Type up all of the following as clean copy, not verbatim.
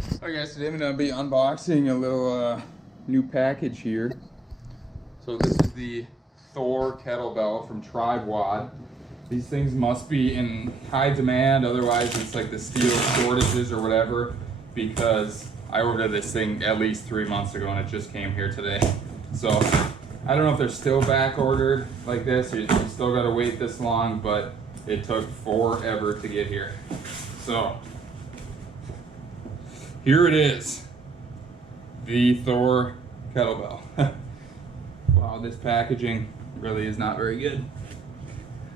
Alright guys, today I'm going to be unboxing a little new package here. So this is the Thor Kettlebell from Tribe Wod. These things must be in high demand, otherwise it's like the steel shortages or whatever, because I ordered this thing at least 3 months ago and it just came here today. So I don't know if they're still back ordered like this, you still got to wait this long, but it took forever to get here. So here it is, the Thor Kettlebell. Wow, this packaging really is not very good.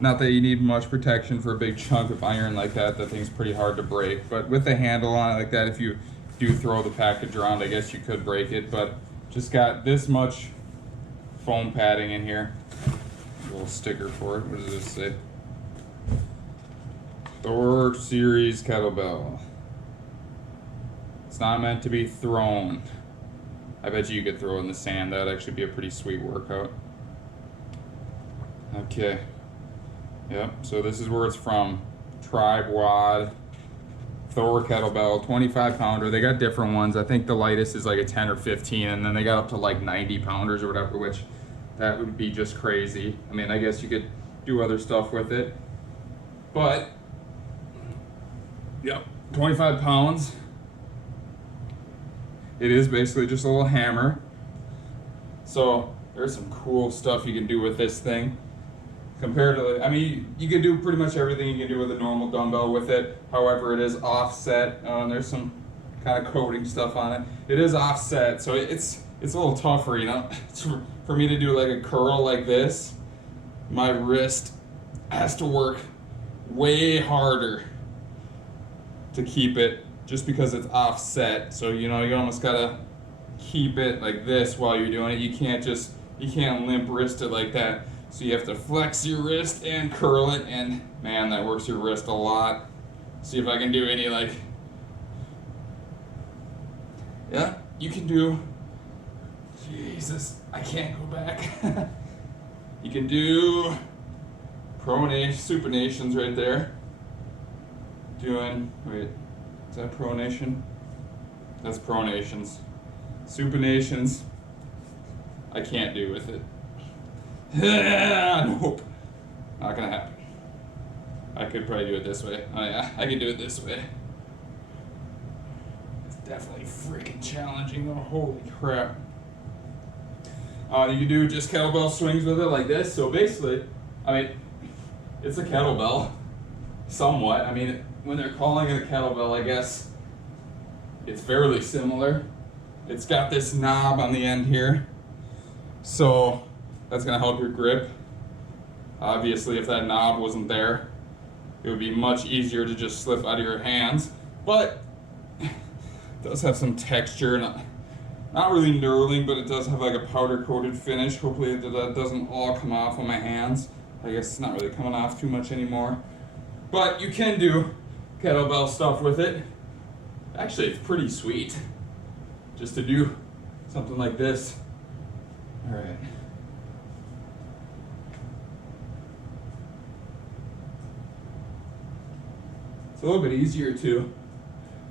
Not that you need much protection for a big chunk of iron like that. That thing's pretty hard to break. But with the handle on it like that, if you do throw the package around, I guess you could break it. But just got this much foam padding in here. A little sticker for it. What does this say? Thor Series Kettlebell. It's not meant to be thrown. I bet you could throw it in the sand. That'd actually be a pretty sweet workout. Okay. Yep, so this is where it's from. Tribe Wod Thor Kettlebell, 25 pounder. They got different ones. I think the lightest is like a 10 or 15, and then they got up to like 90 pounders or whatever, which that would be just crazy. I mean, I guess you could do other stuff with it. But, yep, 25 pounds. It is basically just a little hammer. So there's some cool stuff you can do with this thing. Compared to, I mean, you can do pretty much everything you can do with a normal dumbbell with it. However, it is offset. There's some kind of coating stuff on it. It is offset, so it's a little tougher, you know. For me to do like a curl like this, my wrist has to work way harder to keep it, just because it's offset. So you know, you almost gotta keep it like this while you're doing it. You can't limp wrist it like that. So you have to flex your wrist and curl it, and man, that works your wrist a lot. See if I can do any like, yeah, you can do, Jesus, I can't go back. You can do pronation, supinations right there. Wait, is that pronation? That's pronations. Supinations, I can't do with it. Nope, not gonna happen. I could probably do it this way. Oh yeah, I can do it this way. It's definitely freaking challenging though, holy crap. You can do just kettlebell swings with it like this. So basically, I mean, it's a kettlebell, somewhat. I mean, when they're calling it a kettlebell, I guess it's fairly similar. It's got this knob on the end here. So that's gonna help your grip. Obviously, if that knob wasn't there, it would be much easier to just slip out of your hands. But it does have some texture, not really knurling, but it does have like a powder coated finish. Hopefully that doesn't all come off on my hands. I guess it's not really coming off too much anymore. But you can do kettlebell stuff with it. Actually, it's pretty sweet just to do something like this. All right. It's a little bit easier to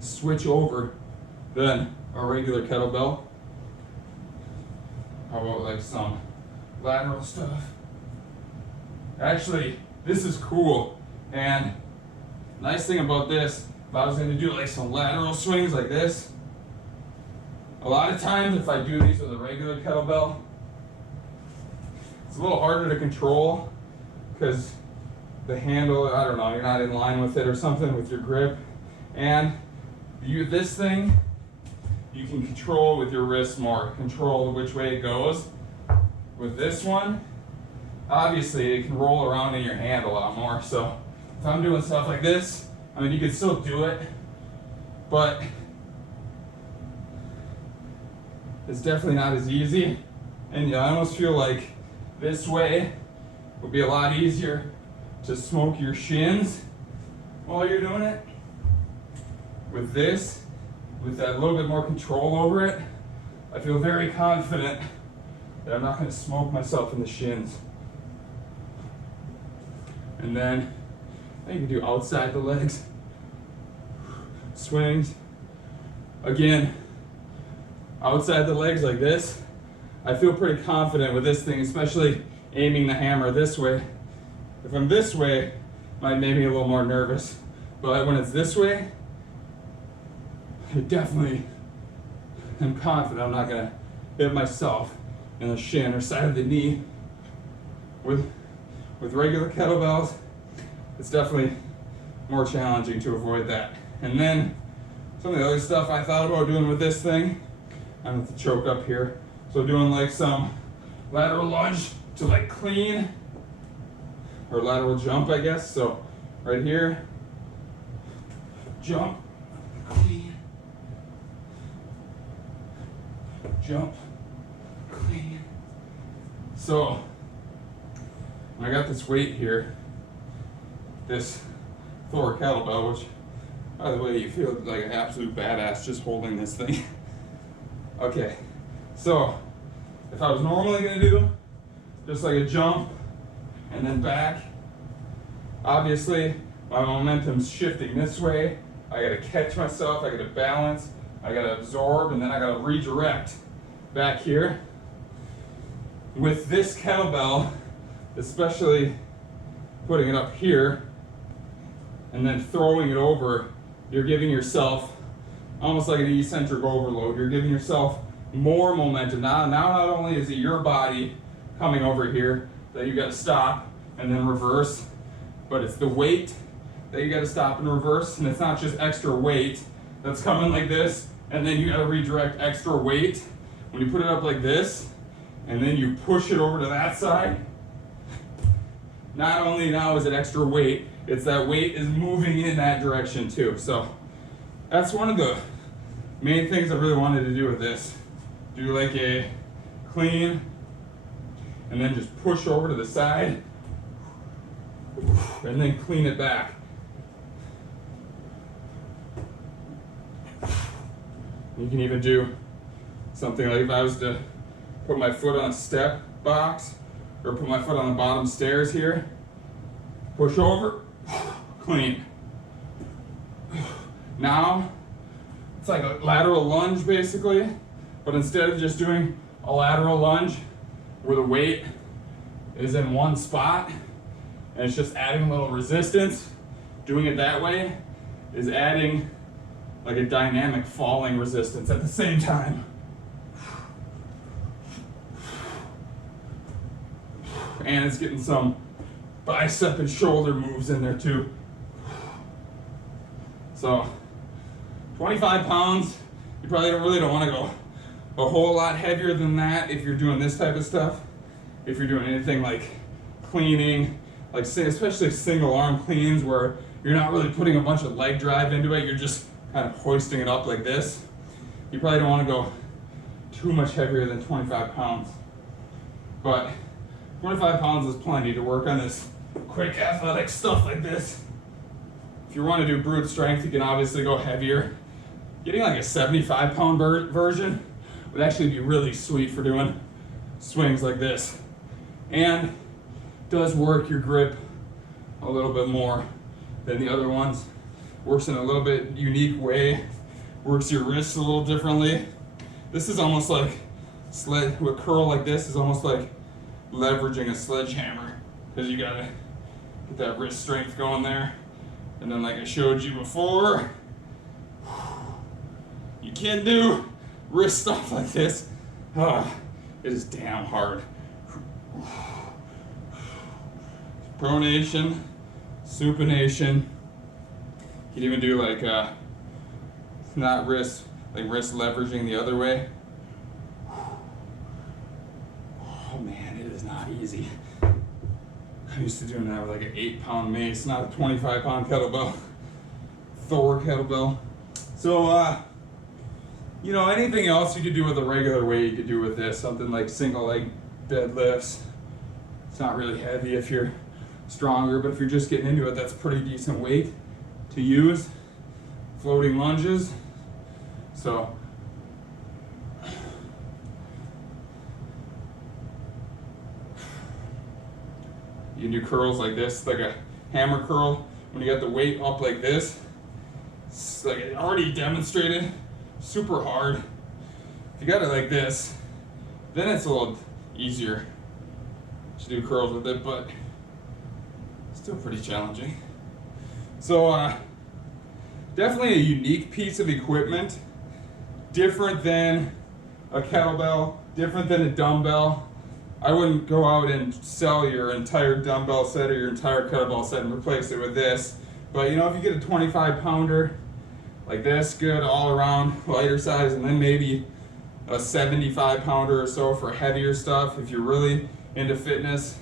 switch over than a regular kettlebell. How about like some lateral stuff? Actually, this is cool. And nice thing about this, if I was going to do like some lateral swings like this, a lot of times if I do these with a regular kettlebell, it's a little harder to control because the handle, I don't know, you're not in line with it or something with your grip. And this thing, you can control with your wrist more, control which way it goes. With this one, obviously it can roll around in your hand a lot more. So if I'm doing stuff like this, I mean, you can still do it, but it's definitely not as easy. And I almost feel like this way would be a lot easier to smoke your shins while you're doing it. With this, with that little bit more control over it, I feel very confident that I'm not going to smoke myself in the shins. And then you can do outside the legs swings. Again, outside the legs like this, I feel pretty confident with this thing, especially aiming the hammer this way. If I'm this way, it might make me a little more nervous. But when it's this way, I definitely am confident I'm not gonna hit myself in the shin or side of the knee. With regular kettlebells, it's definitely more challenging to avoid that. And then some of the other stuff I thought about doing with this thing, I have to choke up here. So doing like some lateral lunge to like clean, or lateral jump, I guess. So right here, jump, clean, jump, clean. So I got this weight here, this Thor kettlebell, which, by the way, you feel like an absolute badass just holding this thing. Okay, so if I was normally gonna do just like a jump and then back, obviously my momentum's shifting this way. I gotta catch myself, I gotta balance, I gotta absorb, and then I gotta redirect back here. With this kettlebell, especially putting it up here and then throwing it over, you're giving yourself almost like an eccentric overload. You're giving yourself more momentum. Now not only is it your body coming over here that you gotta stop and then reverse, but it's the weight that you gotta stop and reverse, and it's not just extra weight that's coming like this, and then you gotta redirect extra weight. When you put it up like this, and then you push it over to that side, not only now is it extra weight, it's that weight is moving in that direction too. So that's one of the main things I really wanted to do with this. Do like a clean, and then just push over to the side, and then clean it back. You can even do something like if I was to put my foot on a step box, or put my foot on the bottom stairs here, push over, clean. Now, it's like a lateral lunge basically, but instead of just doing a lateral lunge where the weight is in one spot and it's just adding a little resistance, doing it that way is adding like a dynamic falling resistance at the same time. And it's getting some bicep and shoulder moves in there too. So 25 pounds, you probably don't want to go a whole lot heavier than that if you're doing this type of stuff. If you're doing anything like cleaning, like especially single arm cleans where you're not really putting a bunch of leg drive into it, you're just kind of hoisting it up like this, you probably don't want to go too much heavier than 25 pounds. But 25 pounds is plenty to work on this quick athletic stuff like this. If you want to do brute strength, you can obviously go heavier. Getting like a 75 pound version would actually be really sweet for doing swings like this. And does work your grip a little bit more than the other ones. Works in a little bit unique way. Works your wrists a little differently. This is almost like with a curl like this is almost like leveraging a sledgehammer, because you gotta get that wrist strength going there. And then like I showed you before, you can do wrist stuff like this. It is damn hard. Pronation, supination. You can even do like not wrist, like wrist leveraging the other way. Oh man, it is not easy. I'm used to doing that with like an 8-pound mace, not a 25-pound kettlebell. Thor kettlebell. So, you know, anything else you could do with a regular weight, you could do with this. Something like single leg deadlifts. It's not really heavy if you're stronger, but if you're just getting into it, that's pretty decent weight to use. Floating lunges. So, you can do curls like this, like a hammer curl. When you got the weight up like this, it's like I already demonstrated super hard. If you got it like this, then it's a little easier to do curls with it, but still pretty challenging. So definitely a unique piece of equipment, different than a kettlebell, different than a dumbbell. I wouldn't go out and sell your entire dumbbell set or your entire kettlebell set and replace it with this. But you know, if you get a 25 pounder like this, good all around, lighter size, and then maybe a 75 pounder or so for heavier stuff, if you're really into fitness,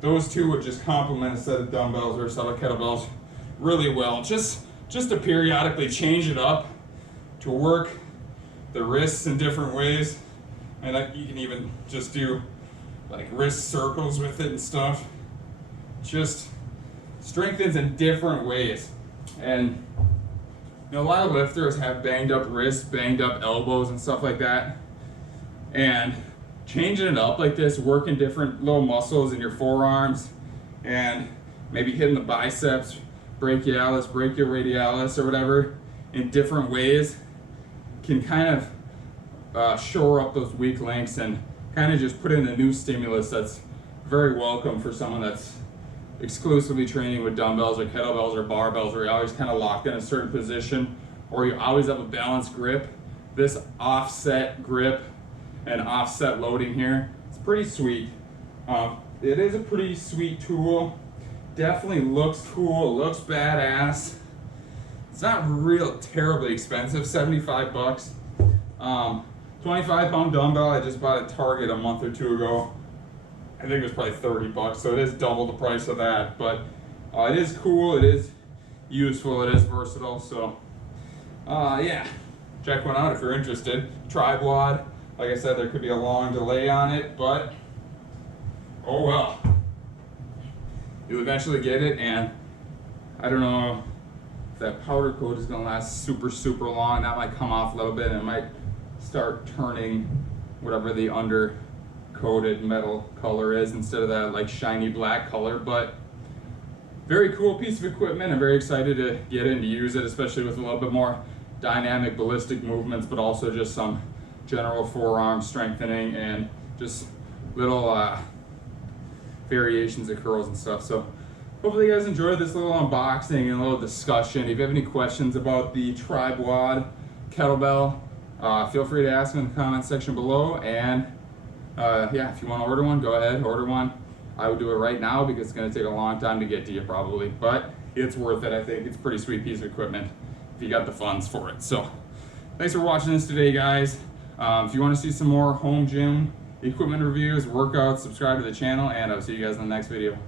those two would just complement a set of dumbbells or a set of kettlebells really well. Just to periodically change it up, to work the wrists in different ways. And you can even just do like wrist circles with it and stuff. Just strengthens in different ways. And you know, a lot of lifters have banged up wrists, banged up elbows and stuff like that. And changing it up like this, working different little muscles in your forearms, and maybe hitting the biceps, brachialis, brachioradialis, or whatever, in different ways, can kind of shore up those weak links and kind of just put in a new stimulus that's very welcome for someone that's exclusively training with dumbbells or kettlebells or barbells, where you're always kind of locked in a certain position, or you always have a balanced grip. This offset grip and offset loading here, it's pretty sweet. It is a pretty sweet tool. Definitely looks cool, it looks badass. It's not real terribly expensive, 75 bucks. 25 pound dumbbell I just bought at Target a month or two ago. I think it was probably 30 bucks, so it is double the price of that. But it is cool, it is useful, it is versatile. So yeah, check one out if you're interested. Tribe Wod. Like I said, there could be a long delay on it, but oh well. You'll eventually get it, and I don't know if that powder coat is gonna last super super long. That might come off a little bit and it might start turning whatever the under coated metal color is instead of that like shiny black color. But very cool piece of equipment. I'm very excited to get in to use it, especially with a little bit more dynamic ballistic movements, but also just some general forearm strengthening and just little variations of curls and stuff. So hopefully you guys enjoyed this little unboxing and a little discussion. If you have any questions about the Tribe Wod kettlebell, feel free to ask them in the comment section below. And yeah, if you want to order one, go ahead, order one. I would do it right now because it's going to take a long time to get to you probably, but it's worth it. I think it's a pretty sweet piece of equipment if you got the funds for it. So thanks for watching this today, guys. If you want to see some more home gym equipment reviews, workouts, subscribe to the channel, and I'll see you guys in the next video.